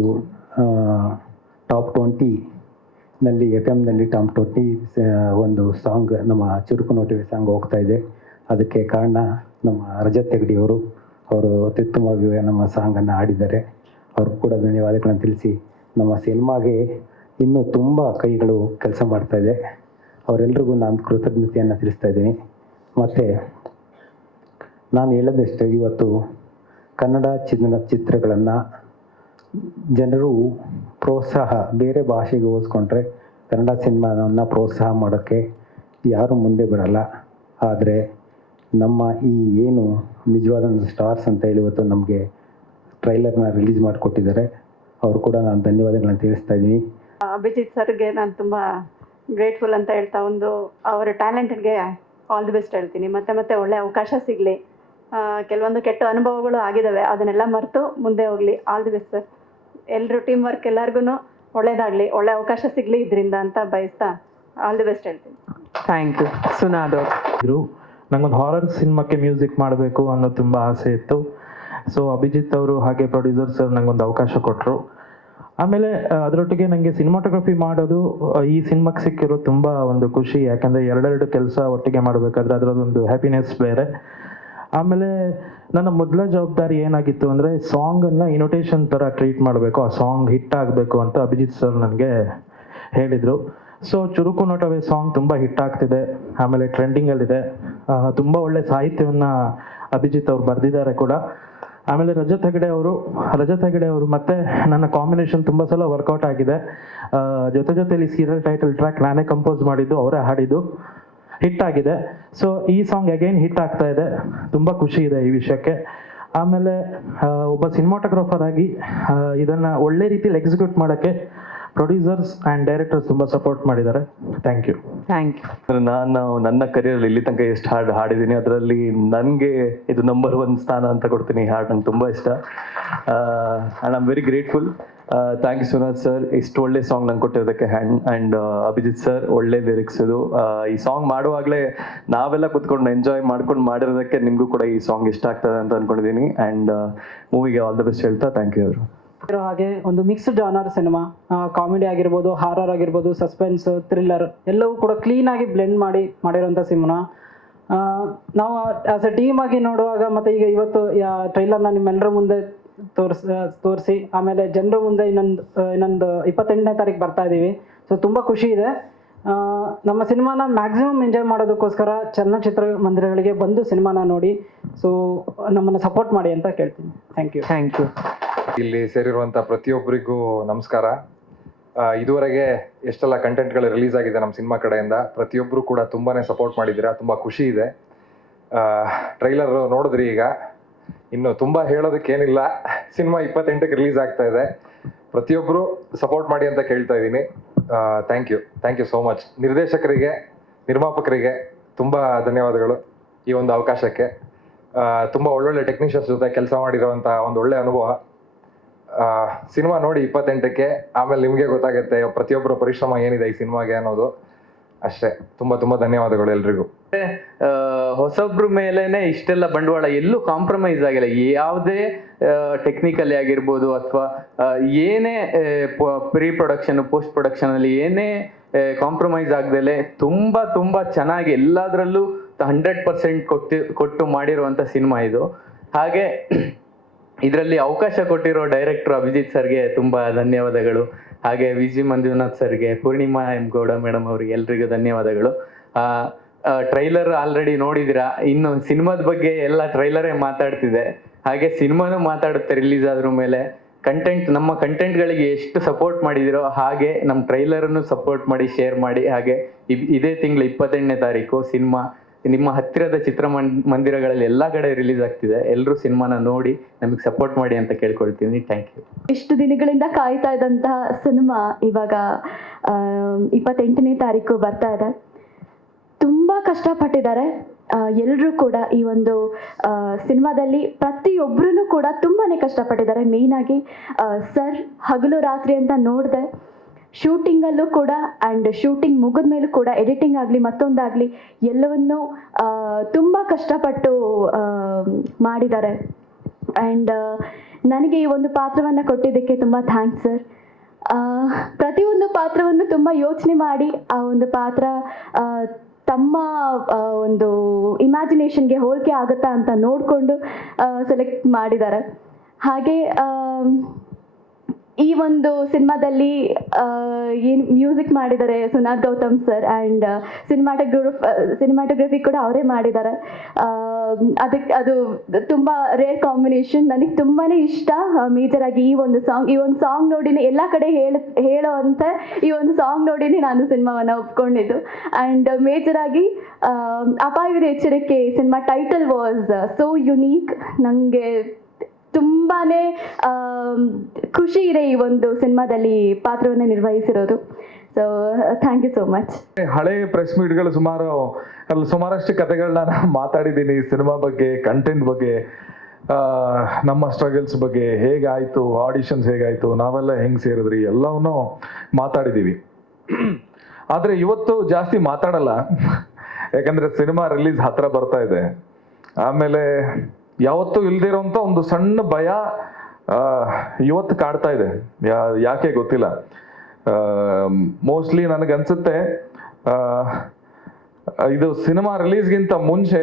ಟಾಪ್ 20ನಲ್ಲಿ FM ಟಾಪ್ 20 ಒಂದು ಸಾಂಗ್, ನಮ್ಮ ಚುರುಕು ನೋಟಿವೆ ಸಾಂಗ್ ಹೋಗ್ತಾ ಇದೆ. ಅದಕ್ಕೆ ಕಾರಣ ನಮ್ಮ ರಜತ್ ಹೆಗ್ಡಿಯವರು. ಅವರು ಅತ್ಯುತ್ತಮವಾಗಿ ನಮ್ಮ ಸಾಂಗನ್ನು ಹಾಡಿದ್ದಾರೆ. ಅವ್ರಿಗೂ ಕೂಡ ಧನ್ಯವಾದಗಳನ್ನು ತಿಳಿಸಿ, ನಮ್ಮ ಸಿನಿಮಾಗೆ ಇನ್ನೂ ತುಂಬ ಕೈಗಳು ಕೆಲಸ ಮಾಡ್ತಾಯಿದೆ. ಅವರೆಲ್ರಿಗೂ ನಾನು ಕೃತಜ್ಞತೆಯನ್ನು ತಿಳಿಸ್ತಾ ಇದ್ದೀನಿ. ಮತ್ತು ನಾನು ಹೇಳೋದಷ್ಟೇ, ಇವತ್ತು ಕನ್ನಡ ಚಿತ್ರಗಳನ್ನು ಜನರು ಪ್ರೋತ್ಸಾಹ, ಬೇರೆ ಭಾಷೆಗೆ ಹೋಲಿಸ್ಕೊಂಡ್ರೆ ಕನ್ನಡ ಸಿನಿಮಾವನ್ನು ಪ್ರೋತ್ಸಾಹ ಮಾಡೋಕ್ಕೆ ಯಾರೂ ಮುಂದೆ ಬರಲ್ಲ. ಆದರೆ ನಮ್ಮ ಈ ಏನು ನಿಜವಾದ ಸ್ಟಾರ್ಸ್ ಅಂತ ಹೇಳಿ ಇವತ್ತು ನಮಗೆ ಟ್ರೈಲರ್ನ ರಿಲೀಸ್ ಮಾಡಿಕೊಟ್ಟಿದ್ದಾರೆ. ಅವರು ಕೂಡ ನಾನು ಧನ್ಯವಾದಗಳನ್ನು ತಿಳಿಸ್ತಾ ಇದ್ದೀನಿ. ಅಭಿಜಿತ್ ಸರ್ಗೆ ನಾನು ತುಂಬ ಗ್ರೇಟ್ಫುಲ್ ಅಂತ ಹೇಳ್ತಾ, ಅವರ ಟ್ಯಾಲೆಂಟ್ಗೆ ಆಲ್ ದಿ ಬೆಸ್ಟ್ ಹೇಳ್ತೀನಿ. ಮತ್ತೆ ಒಳ್ಳೆ ಅವಕಾಶ ಸಿಗಲಿ. ಕೆಲವೊಂದು ಕೆಟ್ಟ ಅನುಭವಗಳು ಆಗಿದ್ದಾವೆ, ಅದನ್ನೆಲ್ಲ ಮರೆತು ಮುಂದೆ ಹೋಗಲಿ. All the best sir. ಎಲ್ಲರೂ ಟೀಮ್ ವರ್ಕ್ ಎಲ್ಲರಿಗೂ ಒಳ್ಳೇದಾಗಲಿ, ಒಳ್ಳೆ ಅವಕಾಶ ಸಿಗಲಿ ಇದರಿಂದ ಅಂತ ಬಯಸ್ತಾ ಆಲ್ ದಿ ಬೆಸ್ಟ್ ಹೇಳ್ತೀನಿ. Thank you. ಸುನಾದ್ ಅವರು ನಂಗೊಂದು ಹಾರರ್ ಸಿನಿಮಾಕ್ಕೆ ಮ್ಯೂಸಿಕ್ ಮಾಡಬೇಕು ಅನ್ನೋ ತುಂಬ ಆಸೆ ಇತ್ತು. ಸೊ ಅಭಿಜಿತ್ ಅವರು ಹಾಗೆ ಪ್ರೊಡ್ಯೂಸರ್ ಸರ್ ನಂಗೊಂದು ಅವಕಾಶ ಕೊಟ್ಟರು. ಆಮೇಲೆ ಅದರೊಟ್ಟಿಗೆ ನನಗೆ ಸಿನಿಮಾಟೋಗ್ರಫಿ ಮಾಡೋದು ಈ ಸಿನಿಮಾಕ್ಕೆ ಸಿಕ್ಕಿರೋ ತುಂಬ ಒಂದು ಖುಷಿ. ಯಾಕಂದರೆ ಎರಡೆರಡು ಕೆಲಸ ಒಟ್ಟಿಗೆ ಮಾಡಬೇಕಾದ್ರೆ ಅದರದೊಂದು ಹ್ಯಾಪಿನೆಸ್ ಬೇರೆ. ಆಮೇಲೆ ನನ್ನ ಮೊದಲ ಜವಾಬ್ದಾರಿ ಏನಾಗಿತ್ತು ಅಂದರೆ ಸಾಂಗನ್ನು ಇನ್ವಿಟೇಷನ್ ಥರ ಟ್ರೀಟ್ ಮಾಡಬೇಕು, ಆ ಸಾಂಗ್ ಹಿಟ್ ಆಗಬೇಕು ಅಂತ ಅಭಿಜಿತ್ ಸರ್ ನನಗೆ ಹೇಳಿದರು. ಸೊ ಚುರುಕು ನೋಟವೇ ಸಾಂಗ್ ತುಂಬ ಹಿಟ್ ಆಗ್ತಿದೆ, ಆಮೇಲೆ ಟ್ರೆಂಡಿಂಗಲ್ಲಿದೆ. ತುಂಬ ಒಳ್ಳೆ ಸಾಹಿತ್ಯವನ್ನು ಅಭಿಜಿತ್ ಅವ್ರು ಬರೆದಿದ್ದಾರೆ ಕೂಡ. ಆಮೇಲೆ ರಜತ್ ಹೆಗಡೆ ಅವರು ಮತ್ತೆ ನನ್ನ ಕಾಂಬಿನೇಷನ್ ತುಂಬ ಸಲ ವರ್ಕೌಟ್ ಆಗಿದೆ. ಜೊತೆಯಲ್ಲಿ ಸೀರಿಯಲ್ ಟೈಟಲ್ ಟ್ರ್ಯಾಕ್ ನಾನೇ ಕಂಪೋಸ್ ಮಾಡಿದ್ದು, ಅವರೇ ಹಾಡಿದ್ದು, ಹಿಟ್ ಆಗಿದೆ. ಸೊ ಈ ಸಾಂಗ್ ಅಗೈನ್ ಹಿಟ್ ಆಗ್ತಾ ಇದೆ, ತುಂಬ ಖುಷಿ ಇದೆ ಈ ವಿಷಯಕ್ಕೆ. ಆಮೇಲೆ ಒಬ್ಬ ಸಿನಿಮಾಟೋಗ್ರಾಫರ್ ಆಗಿ ಇದನ್ನು ಒಳ್ಳೆ ರೀತಿಯಲ್ಲಿ ಎಕ್ಸಿಕ್ಯೂಟ್ ಮಾಡೋಕ್ಕೆ ಪ್ರೊಡ್ಯೂಸರ್ಸ್ ಆ್ಯಂಡ್ ಡೈರೆಕ್ಟರ್ಸ್ ತುಂಬ ಸಪೋರ್ಟ್ ಮಾಡಿದ್ದಾರೆ. Thank you. ನಾನು ನನ್ನ ಕರಿಯರಲ್ಲಿ ಇಲ್ಲಿ ತನಕ ಎಷ್ಟು ಹಾಡು ಹಾಡಿದ್ದೀನಿ ಅದರಲ್ಲಿ ನನಗೆ ಇದು ನಂಬರ್ 1 ಸ್ಥಾನ ಅಂತ ಕೊಡ್ತೀನಿ. ಈ ಹಾಡು ನಂಗೆ ತುಂಬ ಇಷ್ಟ. And I am very grateful. Thank you Sunath sir, ಇಷ್ಟು ಒಳ್ಳೆ ಸಾಂಗ್ ನಂಗೆ ಕೊಟ್ಟಿರೋದಕ್ಕೆ. ಆ್ಯಂಡ್ ಅಭಿಜಿತ್ ಸರ್ ಒಳ್ಳೆ ಲಿರಿಕ್ಸ್ ಇದು. ಈ ಸಾಂಗ್ ಮಾಡುವಾಗಲೇ ನಾವೆಲ್ಲ ಕುತ್ಕೊಂಡು ಎಂಜಾಯ್ ಮಾಡ್ಕೊಂಡು ಮಾಡಿರೋದಕ್ಕೆ ನಿಮಗೂ ಕೂಡ ಈ ಸಾಂಗ್ ಇಷ್ಟ ಆಗ್ತದೆ ಅಂತ ಅಂದ್ಕೊಂಡಿದ್ದೀನಿ. ಆ್ಯಂಡ್ ಮೂವಿಗೆ ಆಲ್ ದ ಬೆಸ್ಟ್ ಹೇಳ್ತಾ ಥ್ಯಾಂಕ್ ಯು ಅವರು. ಇರೋ ಹಾಗೆ ಒಂದು ಮಿಕ್ಸ್ಡ್ ಜಾನರ್ ಸಿನಿಮಾ, ಕಾಮಿಡಿ ಆಗಿರ್ಬೋದು, ಹಾರರ್ ಆಗಿರ್ಬೋದು, ಸಸ್ಪೆನ್ಸ್, ಥ್ರಿಲ್ಲರ್ ಎಲ್ಲವೂ ಕೂಡ ಕ್ಲೀನಾಗಿ ಬ್ಲೆಂಡ್ ಮಾಡಿರೋಂಥ ಸಿನಿಮಾ. ನಾವು ಆಸ್ ಎ ಟೀಮ್ ಆಗಿ ನೋಡುವಾಗ ಮತ್ತು ಈಗ ಇವತ್ತು ಟ್ರೈಲರ್ನ ನಿಮ್ಮೆಲ್ಲರ ಮುಂದೆ ತೋರಿಸಿ ಆಮೇಲೆ ಜನರ ಮುಂದೆ ಇನ್ನೊಂದು 28ನೇ ತಾರೀಕು ಬರ್ತಾ ಇದ್ದೀವಿ. ಸೊ ತುಂಬ ಖುಷಿ ಇದೆ. ನಮ್ಮ ಸಿನಿಮಾನ ಮ್ಯಾಕ್ಸಿಮಮ್ ಎಂಜಾಯ್ ಮಾಡೋದಕ್ಕೋಸ್ಕರ ಚಲನಚಿತ್ರ ಮಂದಿರಗಳಿಗೆ ಬಂದು ಸಿನಿಮಾನ ನೋಡಿ, ಸೊ ನಮ್ಮನ್ನು ಸಪೋರ್ಟ್ ಮಾಡಿ ಅಂತ ಕೇಳ್ತೀನಿ. Thank you. ಇಲ್ಲಿ ಸೇರಿರುವಂಥ ಪ್ರತಿಯೊಬ್ಬರಿಗೂ ನಮಸ್ಕಾರ. ಇದುವರೆಗೆ ಎಷ್ಟೆಲ್ಲ ಕಂಟೆಂಟ್ಗಳು ರಿಲೀಸ್ ಆಗಿದೆ ನಮ್ಮ ಸಿನಿಮಾ ಕಡೆಯಿಂದ, ಪ್ರತಿಯೊಬ್ಬರು ಕೂಡ ತುಂಬಾ ಸಪೋರ್ಟ್ ಮಾಡಿದ್ದೀರಾ, ತುಂಬ ಖುಷಿ ಇದೆ. ಟ್ರೈಲರ್ ನೋಡಿದ್ರಿ, ಈಗ ಇನ್ನು ತುಂಬ ಹೇಳೋದಕ್ಕೇನಿಲ್ಲ. ಸಿನಿಮಾ 28ಕ್ಕೆ ರಿಲೀಸ್ ಆಗ್ತಾ ಇದೆ. ಪ್ರತಿಯೊಬ್ಬರು ಸಪೋರ್ಟ್ ಮಾಡಿ ಅಂತ ಕೇಳ್ತಾ ಇದ್ದೀನಿ. Thank you so much. ನಿರ್ದೇಶಕರಿಗೆ, ನಿರ್ಮಾಪಕರಿಗೆ ತುಂಬ ಧನ್ಯವಾದಗಳು ಈ ಒಂದು ಅವಕಾಶಕ್ಕೆ. ತುಂಬ ಒಳ್ಳೊಳ್ಳೆ ಟೆಕ್ನಿಷಿಯನ್ಸ್ ಜೊತೆ ಕೆಲಸ ಮಾಡಿರೋವಂಥ ಒಂದು ಒಳ್ಳೆ ಅನುಭವ. ಸಿನಿಮಾ ನೋಡಿ 28ಕ್ಕೆ, ಆಮೇಲೆ ನಿಮಗೆ ಗೊತ್ತಾಗುತ್ತೆ ಪ್ರತಿಯೊಬ್ಬರ ಪರಿಶ್ರಮ ಏನಿದೆ ಈ ಸಿನಿಮಾಗೆ ಅನ್ನೋದು. ಅಷ್ಟೇ. ತುಂಬ ಧನ್ಯವಾದಗಳು ಎಲ್ರಿಗೂ. ಹೊಸೊಬ್ರ ಮೇಲೇನೆ ಇಷ್ಟೆಲ್ಲ ಬಂಡವಾಳ, ಎಲ್ಲೂ ಕಾಂಪ್ರಮೈಸ್ ಆಗಿಲ್ಲ. ಯಾವುದೇ ಟೆಕ್ನಿಕಲಿ ಆಗಿರ್ಬೋದು ಅಥವಾ ಏನೇ ಪ್ರೀ ಪ್ರೊಡಕ್ಷನ್ ಪೋಸ್ಟ್ ಪ್ರೊಡಕ್ಷನ್ ಅಲ್ಲಿ ಏನೇ ಕಾಂಪ್ರಮೈಸ್ ಆಗದಲೆ ತುಂಬ ಚೆನ್ನಾಗಿ ಎಲ್ಲದರಲ್ಲೂ 100% ಕೊಟ್ಟು ಮಾಡಿರುವಂಥ ಸಿನಿಮಾ ಇದು. ಹಾಗೆ ಇದರಲ್ಲಿ ಅವಕಾಶ ಕೊಟ್ಟಿರೋ ಡೈರೆಕ್ಟರ್ ಅಭಿಜಿತ್ ಸರ್ಗೆ ತುಂಬ ಧನ್ಯವಾದಗಳು. ಹಾಗೆ ವಿಜಿ ಮಂಜುನಾಥ್ ಸರ್ಗೆ, ಪೂರ್ಣಿಮಾ ಎಂ ಗೌಡ ಮೇಡಮ್ ಅವರಿಗೆ ಎಲ್ರಿಗೂ ಧನ್ಯವಾದಗಳು. ಟ್ರೈಲರ್ ಆಲ್ರೆಡಿ ನೋಡಿದಿರಾ, ಇನ್ನು ಸಿನಿಮಾದ ಬಗ್ಗೆ ಎಲ್ಲ ಟ್ರೈಲರೇ ಮಾತಾಡ್ತಿದೆ. ಹಾಗೆ ಸಿನಿಮಾನು ಮಾತಾಡುತ್ತೆ ರಿಲೀಸ್ ಆದ್ರ ಮೇಲೆ. ನಮ್ಮ ಕಂಟೆಂಟ್ಗಳಿಗೆ ಎಷ್ಟು ಸಪೋರ್ಟ್ ಮಾಡಿದಿರೋ ಹಾಗೆ ನಮ್ಮ ಟ್ರೈಲರನ್ನು ಸಪೋರ್ಟ್ ಮಾಡಿ, ಶೇರ್ ಮಾಡಿ. ಹಾಗೆ ಇದೇ ತಿಂಗಳು 28ನೇ ತಾರೀಕು ಸಿನಿಮಾ ನಿಮ್ಮ ಹತ್ತಿರದ ಚಿತ್ರಮಂದಿರಗಳಲ್ಲಿ ಎಲ್ಲ ಕಡೆ ರಿಲೀಸ್ ಆಗ್ತಿದೆ. ಎಲ್ಲರೂ ಸಿನಿಮಾನ ನೋಡಿ ನಮಗೆ ಸಪೋರ್ಟ್ ಮಾಡಿ ಅಂತ ಕೇಳ್ಕೊಳ್ತೀನಿ. Thank you. ಇಷ್ಟು ದಿನಗಳಿಂದ ಕಾಯ್ತಾ ಇದ್ದಂತಹ ಸಿನಿಮಾ ಇವಾಗ 28ನೇ ತಾರೀಕು ಬರ್ತಾ ಇದೆ. ತುಂಬ ಕಷ್ಟಪಟ್ಟಿದ್ದಾರೆ ಎಲ್ಲರೂ ಕೂಡ. ಈ ಒಂದು ಸಿನಿಮಾದಲ್ಲಿ ಪ್ರತಿಯೊಬ್ಬರೂ ಕೂಡ ತುಂಬಾ ಕಷ್ಟಪಟ್ಟಿದ್ದಾರೆ. ಮೇಯ್ನಾಗಿ ಸರ್ ಹಗಲು ರಾತ್ರಿ ಅಂತ ನೋಡಿದೆ, ಶೂಟಿಂಗಲ್ಲೂ ಕೂಡ ಆ್ಯಂಡ್ ಶೂಟಿಂಗ್ ಮುಗಿದ ಮೇಲೂ ಕೂಡ ಎಡಿಟಿಂಗ್ ಆಗಲಿ ಮತ್ತೊಂದಾಗಲಿ ಎಲ್ಲವನ್ನೂ ತುಂಬ ಕಷ್ಟಪಟ್ಟು ಮಾಡಿದ್ದಾರೆ. ಆ್ಯಂಡ್ ನನಗೆ ಈ ಒಂದು ಪಾತ್ರವನ್ನು ಕೊಟ್ಟಿದ್ದಕ್ಕೆ ತುಂಬ ಥ್ಯಾಂಕ್ಸ್ ಸರ್. ಪ್ರತಿಯೊಂದು ಪಾತ್ರವನ್ನು ತುಂಬ ಯೋಚನೆ ಮಾಡಿ ಆ ಒಂದು ಪಾತ್ರ ತಮ್ಮ ಒಂದು ಇಮ್ಯಾಜಿನೇಷನ್ಗೆ ಹೋಲಿಕೆ ಆಗುತ್ತಾ ಅಂತ ನೋಡಿಕೊಂಡು ಸೆಲೆಕ್ಟ್ ಮಾಡಿದ್ದಾರೆ. ಹಾಗೆ ಈ ಒಂದು ಸಿನಿಮಾದಲ್ಲಿ ಏನು ಮ್ಯೂಸಿಕ್ ಮಾಡಿದ್ದಾರೆ Sunath Gautam sir, and cinematography ಕೂಡ ಅವರೇ ಮಾಡಿದ್ದಾರೆ. ಅದು ತುಂಬ ರೇರ್ ಕಾಂಬಿನೇಷನ್. ನನಗೆ ತುಂಬಾ ಇಷ್ಟ. ಮೇಜರಾಗಿ ಈ ಒಂದು ಸಾಂಗ್ ನೋಡಿನೇ ಎಲ್ಲ ಕಡೆ ಹೇಳೋವಂತೆ ಈ ಒಂದು ಸಾಂಗ್ ನೋಡಿನೇ ನಾನು ಸಿನಿಮಾವನ್ನು ಒಪ್ಕೊಂಡಿದ್ದು. ಆ್ಯಂಡ್ ಮೇಜರಾಗಿ ಅಪಾಯವಿದ ಎಚ್ಚರಿಕೆ cinema title was so unique. ನನಗೆ ತುಂಬಾ ಖುಷಿ ಇದೆ ಈ ಒಂದು ಸಿನಿಮಾದಲ್ಲಿ ಪಾತ್ರವನ್ನು ನಿರ್ವಹಿಸಿರೋದು. So thank you so much. ಹಳೆ ಪ್ರೆಸ್ ಮೀಟ್ಗಳು ಸುಮಾರಷ್ಟು ಕಥೆಗಳನ್ನ ನಾನು ಮಾತಾಡಿದ್ದೀನಿ ಸಿನಿಮಾ ಬಗ್ಗೆ, ಕಂಟೆಂಟ್ ಬಗ್ಗೆ, ನಮ್ಮ ಸ್ಟ್ರಗಲ್ಸ್ ಬಗ್ಗೆ, ಹೇಗಾಯಿತು ಆಡಿಷನ್ಸ್, ಹೇಗಾಯಿತು ನಾವೆಲ್ಲ ಹೆಂಗೆ ಸೇರಿದ್ರಿ ಎಲ್ಲವನ್ನೂ ಮಾತಾಡಿದ್ದೀವಿ. ಆದರೆ ಇವತ್ತು ಜಾಸ್ತಿ ಮಾತಾಡಲ್ಲ, ಯಾಕಂದರೆ ಸಿನಿಮಾ ರಿಲೀಸ್ ಹತ್ರ ಬರ್ತಾ ಇದೆ. ಆಮೇಲೆ ಯಾವತ್ತೂ ಇಲ್ದಿರೋಂಥ ಒಂದು ಸಣ್ಣ ಭಯ ಇವತ್ತು ಕಾಡ್ತಾ ಇದೆ, ಯಾಕೆ ಗೊತ್ತಿಲ್ಲ. ಮೋಸ್ಟ್ಲಿ ನನಗನ್ಸುತ್ತೆ ಇದು ಸಿನಿಮಾ ರಿಲೀಸ್ಗಿಂತ ಮುಂಚೆ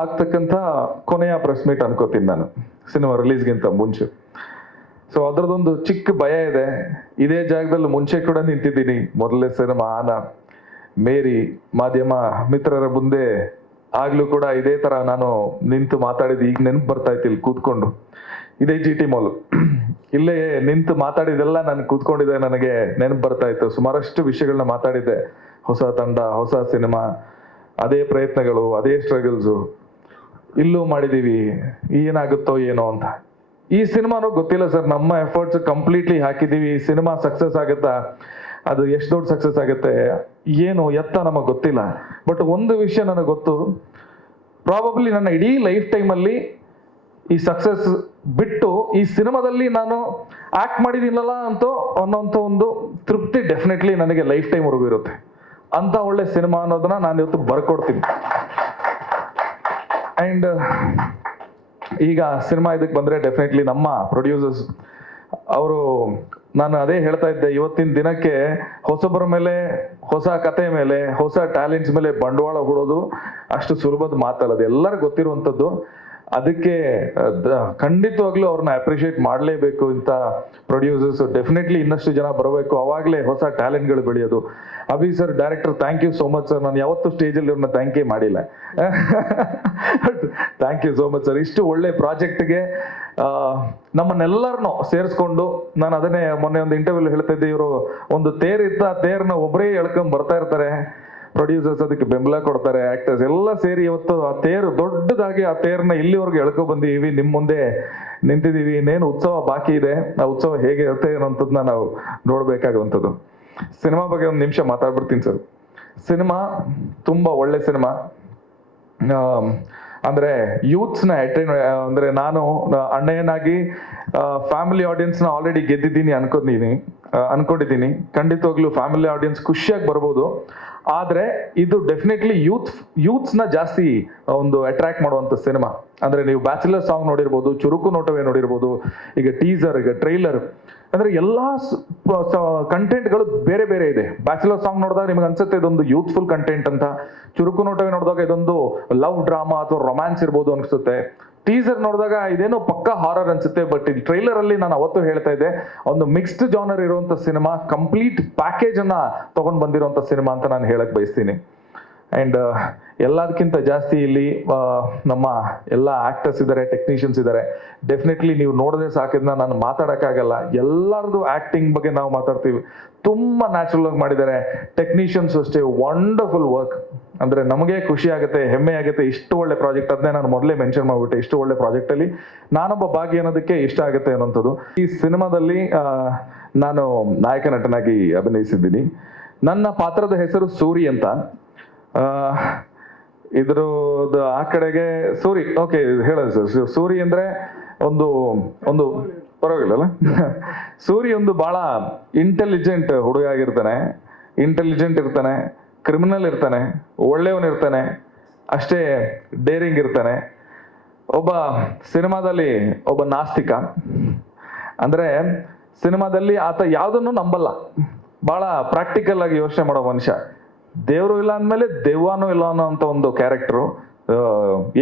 ಆಗ್ತಕ್ಕಂಥ ಕೊನೆಯ ಪ್ರೆಸ್ ಮೀಟ್ ಅನ್ಕೋತೀನಿ ನಾನು, ಸಿನಿಮಾ ರಿಲೀಸ್ಗಿಂತ ಮುಂಚೆ. ಸೊ ಅದರದೊಂದು ಚಿಕ್ಕ ಭಯ ಇದೆ. ಇದೇ ಜಾಗದಲ್ಲಿ ಮುಂಚೆ ಕೂಡ ನಿಂತಿದ್ದೀನಿ, ಮೊದಲನೇ ಸಿನಿಮಾ ಆನ, ಮೇರಿ, ಮಾಧ್ಯಮ ಮಿತ್ರರ ಮುಂದೆ ಆಗ್ಲೂ ಕೂಡ ಇದೇ ತರ ನಾನು ನಿಂತು ಮಾತಾಡಿದ್ದು ಈಗ ನೆನಪು ಬರ್ತಾ ಇತ್ತು. ಇಲ್ಲಿ ಕೂತ್ಕೊಂಡು ಇದೇ GT ಮಾಲ್ ಇಲ್ಲೇ ನಿಂತು ಮಾತಾಡಿದೆಲ್ಲ ನಾನು ಕೂತ್ಕೊಂಡಿದ್ದೆ, ನನಗೆ ನೆನಪು ಬರ್ತಾ ಇತ್ತು. ಸುಮಾರಷ್ಟು ವಿಷಯಗಳನ್ನ ಮಾತಾಡಿದ್ದೆ, ಹೊಸ ತಂಡ, ಹೊಸ ಸಿನಿಮಾ, ಅದೇ ಪ್ರಯತ್ನಗಳು, ಅದೇ ಸ್ಟ್ರಗಲ್ಸು, ಇಲ್ಲೂ ಮಾಡಿದೀವಿ, ಏನಾಗುತ್ತೋ ಏನೋ ಅಂತ. ಈ ಸಿನಿಮಾನೂ ಗೊತ್ತಿಲ್ಲ ಸರ್, ನಮ್ಮ ಎಫರ್ಟ್ಸ್ ಕಂಪ್ಲೀಟ್ಲಿ ಹಾಕಿದೀವಿ. ಈ ಸಿನಿಮಾ ಸಕ್ಸಸ್ ಆಗುತ್ತಾ, ಅದು ಎಷ್ಟು ದೊಡ್ಡ ಸಕ್ಸಸ್ ಆಗುತ್ತೆ, ಏನು ಎತ್ತ ನಮಗೆ ಗೊತ್ತಿಲ್ಲ. ಬಟ್ ಒಂದು ವಿಷಯ ನನಗೆ ಗೊತ್ತು, ಪ್ರಾಬಬ್ಲಿ ನನ್ನ ಇಡೀ ಲೈಫ್ ಟೈಮಲ್ಲಿ ಈ ಸಕ್ಸಸ್ ಬಿಟ್ಟು ಈ ಸಿನಿಮಾದಲ್ಲಿ ನಾನು ಆಕ್ಟ್ ಮಾಡಿದ್ದೀನಲ್ಲ ಅನ್ನೋಂಥ ಒಂದು ತೃಪ್ತಿ ಡೆಫಿನೆಟ್ಲಿ ನನಗೆ ಲೈಫ್ ಟೈಮ್ವರೆಗೂ ಇರುತ್ತೆ. ಅಂತ ಒಳ್ಳೆ ಸಿನಿಮಾ ಅನ್ನೋದನ್ನ ನಾನು ಇವತ್ತು ಬರ್ಕೊಡ್ತೀನಿ. ಆ್ಯಂಡ್ ಈಗ ಸಿನಿಮಾ ಇದಕ್ಕೆ ಬಂದರೆ ಡೆಫಿನೆಟ್ಲಿ ನಮ್ಮ ಪ್ರೊಡ್ಯೂಸರ್ಸ್ ಅವರು, ನಾನು ಅದೇ ಹೇಳ್ತಾ ಇದ್ದೆ, ಇವತ್ತಿನ ದಿನಕ್ಕೆ ಹೊಸಬರ ಮೇಲೆ, ಹೊಸ ಕತೆ ಮೇಲೆ, ಹೊಸ ಟ್ಯಾಲೆಂಟ್ಸ್ ಮೇಲೆ ಬಂಡವಾಳ ಹೂಡೋದು ಅಷ್ಟು ಸುಲಭದ ಮಾತಲ್ಲ, ಅದು ಎಲ್ಲರಿಗೂ ಗೊತ್ತಿರುವಂಥದ್ದು. ಅದಕ್ಕೆ ಖಂಡಿತವಾಗ್ಲೂ ಅವ್ರನ್ನ ಅಪ್ರಿಷಿಯೇಟ್ ಮಾಡಲೇಬೇಕು. ಇಂಥ ಪ್ರೊಡ್ಯೂಸರ್ಸ್ ಡೆಫಿನೆಟ್ಲಿ ಇನ್ನಷ್ಟು ಜನ ಬರಬೇಕು, ಅವಾಗಲೇ ಹೊಸ ಟ್ಯಾಲೆಂಟ್ಗಳು ಬೆಳೆಯೋದು. Abhi sir, director, thank you so much sir. ನಾನು ಯಾವತ್ತೂ ಸ್ಟೇಜಲ್ಲಿ ಇವ್ರನ್ನ ಥ್ಯಾಂಕ್ ಯು ಮಾಡಿಲ್ಲ. Thank you so much sir. ಇಷ್ಟು ಒಳ್ಳೆ ಪ್ರಾಜೆಕ್ಟ್ಗೆ ನಮ್ಮನ್ನೆಲ್ಲರನ್ನೂ ಸೇರಿಸ್ಕೊಂಡು, ನಾನು ಅದನ್ನೇ ಮೊನ್ನೆ ಒಂದು ಇಂಟರ್ವ್ಯೂಲ್ ಹೇಳ್ತಾ ಇದ್ದೆ, ಇವರು ಒಂದು ತೇರಿತ್ತ, ಆ ತೇರನ್ನ ಒಬ್ಬರೇ ಎಳ್ಕೊಂಡ್ ಬರ್ತಾ ಇರ್ತಾರೆ, ಪ್ರೊಡ್ಯೂಸರ್ಸ್ ಅದಕ್ಕೆ ಬೆಂಬಲ ಕೊಡ್ತಾರೆ, ಆಕ್ಟರ್ಸ್ ಎಲ್ಲ ಸೇರಿ ಇವತ್ತು ಆ ತೇರು ದೊಡ್ಡದಾಗಿ, ಆ ತೇರನ್ನ ಇಲ್ಲಿವರೆಗೂ ಎಳ್ಕೊ ಬಂದಿದ್ದೀವಿ, ನಿಮ್ಮ ಮುಂದೆ ನಿಂತಿದ್ದೀವಿ. ಇನ್ನೇನು ಉತ್ಸವ ಬಾಕಿ ಇದೆ, ಆ ಉತ್ಸವ ಹೇಗೆ ಇರುತ್ತೆ ಅನ್ನೋಂಥದ್ದನ್ನ ನಾವು ನೋಡ್ಬೇಕಾಗುವಂಥದ್ದು. ಸಿನಿಮಾ ಬಗ್ಗೆ ಒಂದು ನಿಮಿಷ ಮಾತಾಡ್ಬಿಡ್ತೀನಿ ಸರ್. ಸಿನಿಮಾ ತುಂಬಾ ಒಳ್ಳೆ ಸಿನಿಮಾ. ಅಂದ್ರೆ ಯೂತ್ಸ್ನ ಅಂದ್ರೆ ನಾನು ಅಣ್ಣಯ್ಯನಾಗಿ ಫ್ಯಾಮಿಲಿ ಆಡಿಯನ್ಸ್ನ ಆಲ್ರೆಡಿ ಗೆದ್ದಿದ್ದೀನಿ ಅನ್ಕೊಂಡಿದ್ದೀನಿ. ಖಂಡಿತವಾಗ್ಲೂ ಫ್ಯಾಮಿಲಿ ಆಡಿಯನ್ಸ್ ಖುಷಿಯಾಗಿ ಬರ್ಬೋದು. ಆದ್ರೆ ಇದು ಡೆಫಿನೆಟ್ಲಿ ಯೂತ್ಸ್ನ ಜಾಸ್ತಿ ಒಂದು ಅಟ್ರಾಕ್ಟ್ ಮಾಡುವಂತ ಸಿನಿಮಾ. ಅಂದ್ರೆ ನೀವು ಬ್ಯಾಚುಲರ್ ಸಾಂಗ್ ನೋಡಿರ್ಬೋದು, ಚುರುಕು ನೋಟವೇ ನೋಡಿರ್ಬೋದು, ಈಗ ಟೀಸರ್, ಈಗ ಟ್ರೈಲರ್, ಅಂದ್ರೆ ಎಲ್ಲಾ ಕಂಟೆಂಟ್ಗಳು ಬೇರೆ ಬೇರೆ ಇದೆ. ಬ್ಯಾಚುಲರ್ ಸಾಂಗ್ ನೋಡಿದಾಗ ನಿಮ್ಗೆ ಅನ್ಸುತ್ತೆ ಇದೊಂದು ಯೂತ್ಫುಲ್ ಕಂಟೆಂಟ್ ಅಂತ, ಚುರುಕು ನೋಟವೇ ನೋಡಿದಾಗ ಇದೊಂದು ಲವ್ ಡ್ರಾಮಾ ಅಥವಾ ರೊಮ್ಯಾನ್ಸ್ ಇರ್ಬೋದು ಅನ್ಸುತ್ತೆ, ಟೀಸರ್ ನೋಡಿದಾಗ ಇದೇನೋ ಪಕ್ಕ ಹಾರರ್ ಅನ್ಸುತ್ತೆ. ಬಟ್ ಈ ಟ್ರೈಲರ್ ಅಲ್ಲಿ ನಾನು ಅವತ್ತು ಹೇಳ್ತಾ ಇದ್ದೆ, ಒಂದು ಮಿಕ್ಸ್ಡ್ ಜಾನರ್ ಇರುವಂತ ಸಿನಿಮಾ, ಕಂಪ್ಲೀಟ್ ಪ್ಯಾಕೇಜ್ ಅನ್ನ ತಗೊಂಡ್ ಬಂದಿರುವಂತ ಸಿನಿಮಾ ಅಂತ ನಾನು ಹೇಳಕ್ ಬಯಸ್ತೀನಿ. ಅಂಡ್ ಎಲ್ಲದಕ್ಕಿಂತ ಜಾಸ್ತಿ ಇಲ್ಲಿ ನಮ್ಮ ಎಲ್ಲ ಆಕ್ಟರ್ಸ್ ಇದ್ದಾರೆ, ಟೆಕ್ನಿಷಿಯನ್ಸ್ ಇದ್ದಾರೆ. ಡೆಫಿನೆಟ್ಲಿ ನೀವು ನೋಡಿದ್ರೆ ಸಾಕಿದ್ನ ನಾನು ಮಾತಾಡಕ್ಕಾಗಲ್ಲ. ಎಲ್ಲರದು ಆಕ್ಟಿಂಗ್ ಬಗ್ಗೆ ನಾವು ಮಾತಾಡ್ತೀವಿ, ತುಂಬಾ ನ್ಯಾಚುರಲ್ ಆಗಿ ಮಾಡಿದ್ದಾರೆ. ಟೆಕ್ನಿಷಿಯನ್ಸ್ ಅಷ್ಟೇ ವಂಡರ್ಫುಲ್ ವರ್ಕ್. ಅಂದ್ರೆ ನಮಗೆ ಖುಷಿ ಆಗುತ್ತೆ, ಹೆಮ್ಮೆ ಆಗುತ್ತೆ. ಇಷ್ಟು ಒಳ್ಳೆ ಪ್ರಾಜೆಕ್ಟ್, ಅದನ್ನೇ ನಾನು ಮೊದಲೇ ಮೆನ್ಷನ್ ಮಾಡ್ಬಿಟ್ಟೆ, ಇಷ್ಟು ಒಳ್ಳೆ ಪ್ರಾಜೆಕ್ಟ್ ಅಲ್ಲಿ ನಾನೊಬ್ಬ ಭಾಗಿ ಅನ್ನೋದಕ್ಕೆ ಇಷ್ಟ ಆಗುತ್ತೆ ಅನ್ನೋಂಥದ್ದು. ಈ ಸಿನಿಮಾದಲ್ಲಿ ನಾನು ನಾಯಕ ನಟನಾಗಿ ಅಭಿನಯಿಸಿದ್ದೀನಿ. ನನ್ನ ಪಾತ್ರದ ಹೆಸರು ಸೂರಿ ಅಂತ. ಇದ್ರದ್ದು ಆ ಕಡೆಗೆ ಸೂರಿ, ಓಕೆ ಹೇಳೋದು ಸರ್. ಸೂರಿ ಅಂದ್ರೆ ಒಂದು ಪರವಾಗಿಲ್ಲಲ್ಲ. ಸೂರಿ ಒಂದು ಬಹಳ ಇಂಟೆಲಿಜೆಂಟ್ ಹುಡುಗ ಆಗಿರ್ತಾನೆ, ಇಂಟೆಲಿಜೆಂಟ್ ಇರ್ತಾನೆ, ಕ್ರಿಮಿನಲ್ ಇರ್ತಾನೆ, ಒಳ್ಳೆಯವನಿರ್ತಾನೆ, ಅಷ್ಟೇ ಡೇರಿಂಗ್ ಇರ್ತಾನೆ. ಒಬ್ಬ ಸಿನಿಮಾದಲ್ಲಿ ಒಬ್ಬ ನಾಸ್ತಿಕ. ಅಂದ್ರೆ ಸಿನಿಮಾದಲ್ಲಿ ಆತ ಯಾವುದನ್ನು ನಂಬಲ್ಲ, ಬಹಳ ಪ್ರಾಕ್ಟಿಕಲ್ ಆಗಿ ಯೋಚನೆ ಮಾಡೋ ಮನುಷ್ಯ. ದೇವರು ಇಲ್ಲ ಅಂದಮೇಲೆ ದೆವ್ವನೂ ಇಲ್ಲ ಅನ್ನೋ ಅಂತ ಒಂದು ಕ್ಯಾರೆಕ್ಟರು.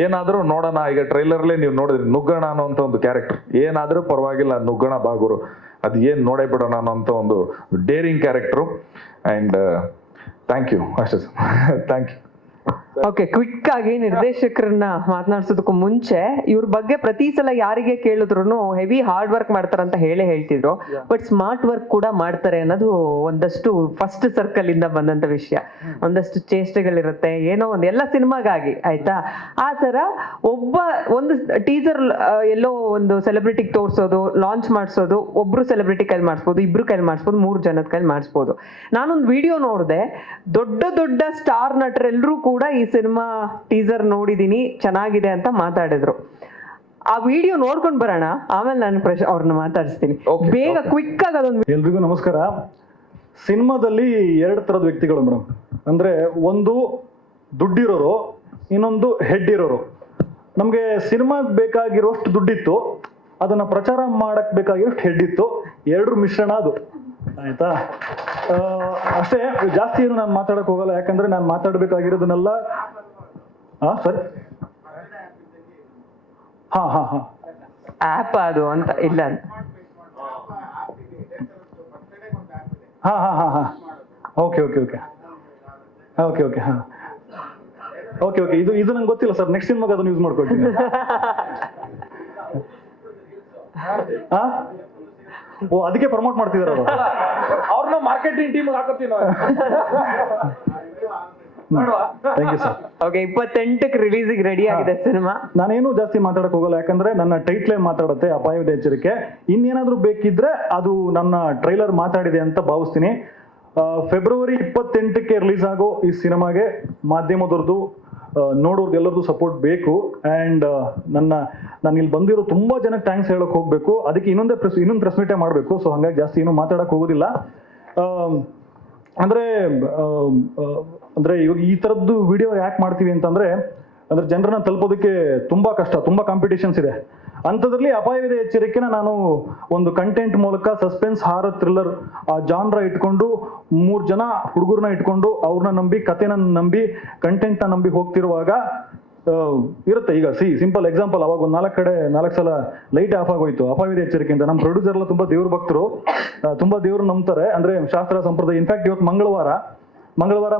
ಏನಾದ್ರೂ ನೋಡೋಣ, ಈಗ ಟ್ರೈಲರ್ಲೇ ನೀವು ನೋಡಿದ್ರಿ, ನುಗ್ಗಣ ಅನ್ನೋ ಅಂತ ಒಂದು ಕ್ಯಾರೆಕ್ಟರ್. ಏನಾದ್ರೂ ಪರವಾಗಿಲ್ಲ, ನುಗ್ಗಣ ಬಾಗುರು, ಅದು ಏನ್ ನೋಡೇ ಬಿಡೋಣ ಅನ್ನೋಂಥ ಒಂದು daring character. And thank you, ಅಷ್ಟೇ sir. Thank you. Okay, quick ಆಗಿ ನಿರ್ದೇಶಕರನ್ನ ಮಾತನಾಡ್ಸೋದಕ್ಕೂ ಮುಂಚೆ ಇವ್ರ ಬಗ್ಗೆ ಪ್ರತಿ ಸಲ ಯಾರಿಗೆ ಕೇಳಿದ್ರು ಹೆವಿ ಹಾರ್ಡ್ ವರ್ಕ್ ಮಾಡ್ತಾರಂತ ಹೇಳ್ತಿದ್ರು. ಬಟ್ ಸ್ಮಾರ್ಟ್ ವರ್ಕ್ ಕೂಡ ಮಾಡ್ತಾರೆ ಅನ್ನೋದು ಒಂದಷ್ಟು ಫಸ್ಟ್ ಸರ್ಕಲ್ ಇಂದ ಬಂದಂತ ವಿಷಯ. ಒಂದಷ್ಟು ಚೇಷ್ಟೆಗಳಿರುತ್ತೆ, ಏನೋ ಒಂದು ಎಲ್ಲ ಸಿನಿಮಾಗಾಗಿ ಆಯ್ತಾ. ಆ ತರ ಒಂದು ಟೀಸರ್ ಎಲ್ಲೋ ಒಂದು ಸೆಲೆಬ್ರಿಟಿಗೆ ತೋರಿಸೋದು, ಲಾಂಚ್ ಮಾಡಿಸೋದು, ಒಬ್ರು ಸೆಲೆಬ್ರಿಟಿ ಕೈಲಿ ಮಾಡಿಸ್ಬೋದು, ಇಬ್ರು ಕೈಲಿ ಮಾಡಿಸ್ಬೋದು, 3 ಜನದ ಕೈಲಿ ಮಾಡಿಸ್ಬೋದು. ನಾನೊಂದು ವಿಡಿಯೋ ನೋಡಿದೆ, ದೊಡ್ಡ ದೊಡ್ಡ ಸ್ಟಾರ್ ನಟರೆಲ್ಲರೂ ಕೂಡ ಈ ಸಿನಿಮಾ ಟೀಸರ್ ನೋಡಿದೀನಿ, ಚೆನ್ನಾಗಿದೆ ಅಂತ ಮಾತಾಡಿದ್ರು. ಆ ವಿಡಿಯೋ ನೋಡ್ಕೊಂಡು ಬರೋಣ, ಆಮೇಲೆ ನಾನು ಅವ್ರನ್ನ ಮಾತಾಡಿಸ್ತೀನಿ. ಬೇಗ ಕ್ವಿಕ್ ಆಗಿ ಅದೊಂದು. ಎಲ್ರಿಗೂ ನಮಸ್ಕಾರ. ಸಿನಿಮಾದಲ್ಲಿ 2 ಥರದ ವ್ಯಕ್ತಿಗಳು ಮೇಡಮ್. ಅಂದ್ರೆ ಒಂದು ದುಡ್ಡಿರೋರು, ಇನ್ನೊಂದು ಹೆಡ್ ಇರೋರು. ನಮಗೆ ಸಿನಿಮಾಗೆ ಬೇಕಾಗಿರೋಷ್ಟು ದುಡ್ಡಿತ್ತು, ಅದನ್ನು ಪ್ರಚಾರ ಮಾಡಕ್ಕೆ ಬೇಕಾಗಿರೋಷ್ಟು ಹೆಡ್ ಇತ್ತು, ಎರಡರ ಮಿಶ್ರಣ ಅದು. ಆಯಿತಾ? ಅಷ್ಟೇ, ಜಾಸ್ತಿ ಏನು ನಾನು ಮಾತಾಡೋಕ್ಕೆ ಹೋಗಲ್ಲ, ಯಾಕಂದರೆ ನಾನು ಮಾತಾಡಬೇಕಾಗಿರೋದನ್ನೆಲ್ಲ ಸರಿ ಹಾಂ ಆ್ಯಪ್ ಅದು ಅಂತ ಇಲ್ಲ. ಹಾಂ ಓಕೆ ಹಾಂ ಓಕೆ ಇದು ನಂಗೆ ಗೊತ್ತಿಲ್ಲ ಸರ್, ನೆಕ್ಸ್ಟ್ ಸಿನಿಮಾಗೆ ಅದನ್ನು ಯೂಸ್ ಮಾಡ್ಕೊಳ್ತೀನಿ. ಓ, ಅದಕ್ಕೆ ಪ್ರಮೋಟ್ ಮಾಡ್ತಿದ್ದಾರೆ ಅವರು. ಅವ್ರನ್ನ ಮಾರ್ಕೆಟಿಂಗ್ ಟೀಮ್ ಹಾಕತ್ತೀವಿ ನಾವು. Thank you sir. ಓಕೆ, 28ಕ್ಕೆ ರಿಲೀಸಿಗೆ ರೆಡಿ ಆಗಿದೆ ಸಿನಿಮಾ. ನಾನೇನು ಜಾಸ್ತಿ ಮಾತಾಡಕ್ ಹೋಗಲ್ಲ, ಯಾಕಂದ್ರೆ ನನ್ನ ಟೈಟ್ಲೇ ಮಾತಾಡುತ್ತೆ, ಅಪಾಯದ ಎಚ್ಚರಿಕೆ. ಇನ್ನೇನಾದ್ರೂ ಬೇಕಿದ್ರೆ ಅದು ನನ್ನ ಟ್ರೈಲರ್ ಮಾತಾಡಿದೆ ಅಂತ ಭಾವಿಸ್ತೀನಿ. ಫೆಬ್ರವರಿ 28ಕ್ಕೆ ರಿಲೀಸ್ ಆಗೋ ಈ ಸಿನಿಮಾಗೆ ಮಾಧ್ಯಮದವ್ರದ್ದು, ನೋಡೋರ್ದು ಎಲ್ಲರದ್ದು ಸಪೋರ್ಟ್ ಬೇಕು. ಆ್ಯಂಡ್ ನಾನು ಇಲ್ಲಿ ಬಂದಿರೋ ತುಂಬ ಜನಕ್ಕೆ ಥ್ಯಾಂಕ್ಸ್ ಹೇಳೋಕೆ ಹೋಗಬೇಕು. ಅದಕ್ಕೆ ಇನ್ನೊಂದು ಪ್ರೆಸ್ ಮೀಟೇ ಮಾಡಬೇಕು. ಸೊ ಹಾಗಾಗಿ ಜಾಸ್ತಿ ಏನೂ ಮಾತಾಡೋಕೆ ಹೋಗೋದಿಲ್ಲ. ಅಂದರೆ ಇವಾಗ ಈ ಥರದ್ದು ವಿಡಿಯೋ ಯಾಕೆ ಮಾಡ್ತೀವಿ ಅಂತಂದರೆ, ಅಂದರೆ ಜನರನ್ನ ತಲುಪೋದಕ್ಕೆ ತುಂಬ ಕಷ್ಟ, ತುಂಬ ಕಾಂಪಿಟೇಷನ್ಸ್ ಇದೆ. ಅಂಥದ್ರಲ್ಲಿ ಅಪಾಯವಿದೆ ಎಚ್ಚರಿಕೆನ ನಾನು ಒಂದು ಕಂಟೆಂಟ್ ಮೂಲಕ ಸಸ್ಪೆನ್ಸ್, ಹಾರರ್, ಥ್ರಿಲ್ಲರ್ ಆ ಜಾನ್ರ ಇಟ್ಕೊಂಡು 3 ಜನ ಹುಡುಗರನ್ನ ಇಟ್ಕೊಂಡು ಅವ್ರನ್ನ ನಂಬಿ, ಕಥೆನ ನಂಬಿ, ಕಂಟೆಂಟ್ನ ನಂಬಿ ಹೋಗ್ತಿರುವಾಗ ಇರುತ್ತೆ. ಈಗ ಸಿಂಪಲ್ ಎಕ್ಸಾಂಪಲ್, ಅವಾಗ ಒಂದು 4 ಸಲ ಲೈಟ್ ಆಫ್ ಆಗೋಯ್ತು ಅಪಾಯವಿದೆ ಎಚ್ಚರಿಕೆ ಅಂತ. ನಮ್ಮ ಪ್ರೊಡ್ಯೂಸರ್ ಎಲ್ಲ ತುಂಬ ದೇವ್ರ ಭಕ್ತರು, ತುಂಬ ದೇವ್ರು ನಂಬ್ತಾರೆ, ಅಂದರೆ ಶಾಸ್ತ್ರ ಸಂಪ್ರದಾಯ. ಇನ್ಫ್ಯಾಕ್ಟ್ ಇವತ್ತು ಮಂಗಳವಾರ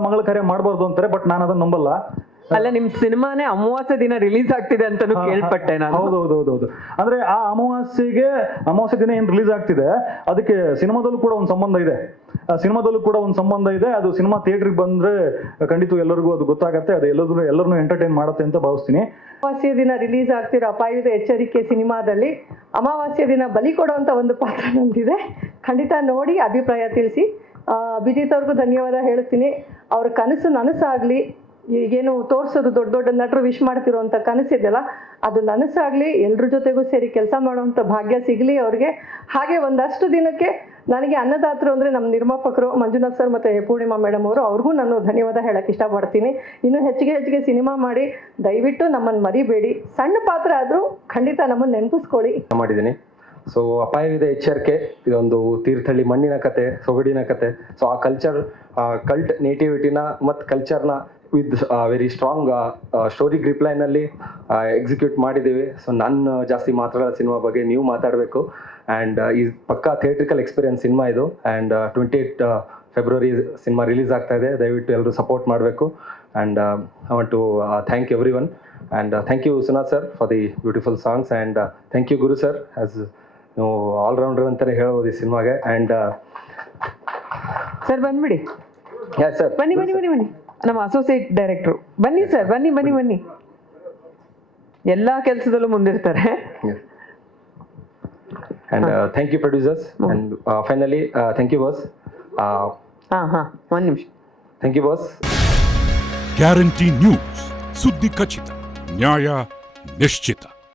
ಮಂಗಳ ಕಾರ್ಯ ಮಾಡಬಾರ್ದು ಅಂತಾರೆ, ಬಟ್ ನಾನು ಅದನ್ನ ನಂಬಲ್ಲ. ಅಲ್ಲ, ನಿಮ್ ಸಿನಿಮಾನೇ ಅಮಾವಾಸ್ಯೆ ದಿನ ರಿಲೀಸ್ ಆಗ್ತಿದೆ ಅಂತಾನು ಕೇಳ್ಪಟ್ಟೆ ನಾನು. ಹೌದು. ಅಂದ್ರೆ ಆ ಅಮಾವಾಸ್ಯೆ ದಿನ ಏನ್ ರಿಲೀಸ್ ಆಗ್ತಿದೆ, ಅದಕ್ಕೆ ಸಿನಿಮಾದಲ್ಲೂ ಕೂಡ ಒಂದು ಸಂಬಂಧ ಇದೆ. ಅದು ಸಿನಿಮಾ ಥಿಯೇಟ್ರಿಗೆ ಬಂದ್ರೆ ಖಂಡಿತ ಎಲ್ಲರಿಗೂ ಅದು ಗೊತ್ತಾಗತ್ತೆ, ಅದು ಎಲ್ಲರನ್ನೂ ಎಂಟರ್ಟೈನ್ ಮಾಡುತ್ತೆ ಅಂತ ಭಾವಿಸ್ತೀನಿ. ಅಮಾವಾಸ್ಯೆ ದಿನ ರಿಲೀಸ್ ಆಗ್ತಿರೋ ಅಪಾಯದ ಎಚ್ಚರಿಕೆ ಸಿನಿಮಾದಲ್ಲಿ ಅಮಾವಾಸ್ಯೆ ದಿನ ಬಲಿ ಕೊಡುವಂತ ಒಂದು ಪಾತ್ರ ನಮ್ದಿದೆ. ಖಂಡಿತ ನೋಡಿ ಅಭಿಪ್ರಾಯ ತಿಳಿಸಿ. ಅಭಿಜಿತ್ ಅವ್ರಿಗೂ ಧನ್ಯವಾದ ಹೇಳ್ತೀನಿ. ಅವ್ರ ಕನಸು ನನಸಾಗ್ಲಿ. ಈಗೇನು ತೋರಿಸೋದು ದೊಡ್ಡ ನಟರು ವಿಶ್ ಮಾಡ್ತಿರೋಂಥ ಕನಸಿದೆಯಲ್ಲ, ಅದು ನನಸಾಗಲಿ, ಎಲ್ಲರ ಜೊತೆಗೂ ಸೇರಿ ಕೆಲಸ ಮಾಡೋವಂಥ ಭಾಗ್ಯ ಸಿಗಲಿ ಅವ್ರಿಗೆ. ಹಾಗೆ ಒಂದಷ್ಟು ದಿನಕ್ಕೆ ನನಗೆ ಅನ್ನದಾತರು ಅಂದರೆ ನಮ್ಮ ನಿರ್ಮಾಪಕರು ಮಂಜುನಾಥ್ ಸರ್ ಮತ್ತು ಪೂರ್ಣಿಮಾ ಮೇಡಮ್ ಅವರು, ಅವ್ರಿಗೂ ನಾನು ಧನ್ಯವಾದ ಹೇಳಕ್ಕೆ ಇಷ್ಟಪಡ್ತೀನಿ. ಇನ್ನೂ ಹೆಚ್ಚಿಗೆ ಸಿನಿಮಾ ಮಾಡಿ ದಯವಿಟ್ಟು ನಮ್ಮನ್ನು ಮರಿಬೇಡಿ. ಸಣ್ಣ ಪಾತ್ರ ಆದರೂ ಖಂಡಿತ ನಮ್ಮನ್ನು ನೆನಪಿಸ್ಕೊಳ್ಳಿ. ಮಾಡಿದ್ದೀನಿ. ಸೊ ಅಪಾಯವಿದೆ ಎಚ್ಚರಿಕೆ ಇದೊಂದು ತೀರ್ಥಹಳ್ಳಿ ಮಣ್ಣಿನ ಕತೆ, ಸೊಗಡಿನ ಕತೆ. ಸೊ ಆ ಕಲ್ಟ್ ನೇಟಿವಿಟಿನ ಮತ್ತು ಕಲ್ಚರ್ನ with very strong story grip ಲೈನಲ್ಲಿ ಎಕ್ಸಿಕ್ಯೂಟ್ ಮಾಡಿದ್ದೀವಿ. ಸೊ ನಾನು ಜಾಸ್ತಿ ಮಾತಾಡೋ ಸಿನಿಮಾ ಬಗ್ಗೆ ನೀವು ಮಾತಾಡಬೇಕು. ಆ್ಯಂಡ್ ಈ ಪಕ್ಕಾ ಥಿಯೇಟ್ರಿಕಲ್ ಎಕ್ಸ್ಪೀರಿಯನ್ಸ್ ಸಿನಿಮಾ ಇದು. ಆ್ಯಂಡ್ 28 ಫೆಬ್ರವರಿ ಸಿನಿಮಾ ರಿಲೀಸ್ ಆಗ್ತಾ ಇದೆ. ದಯವಿಟ್ಟು ಎಲ್ಲರೂ ಸಪೋರ್ಟ್ ಮಾಡಬೇಕು. And I want to thank everyone. And thank you Sunath sir for the beautiful songs. And thank you Guru sir, as ನೀವು ಆಲ್ರೌಂಡರ್ ಅಂತಲೇ ಹೇಳ್ಬೋದು ಈ ಸಿನಿಮಾಗೆ. ಆ್ಯಂಡ್ ಸರ್ ಬಂದ್ಬಿಡಿ. ಸರ್ ಬನ್ನಿ. ನಮ್ಮ ಅಸೋಸಿಯೇಟ್ ಡೈರೆಕ್ಟ್ರು ಬನ್ನಿ ಸರ್, ಬನ್ನಿ. ಎಲ್ಲ ಕೆಲಸದಲ್ಲೂ ಮುಂದಿರ್ತಾರೆ. And thank you producers. And finally thank you boss. ಒಂದು ನಿಮಿಷ. Thank you boss. Guarantee news, ಸುದ್ದಿ ಖಚಿತ, ನ್ಯಾಯ ನಿಶ್ಚಿತ.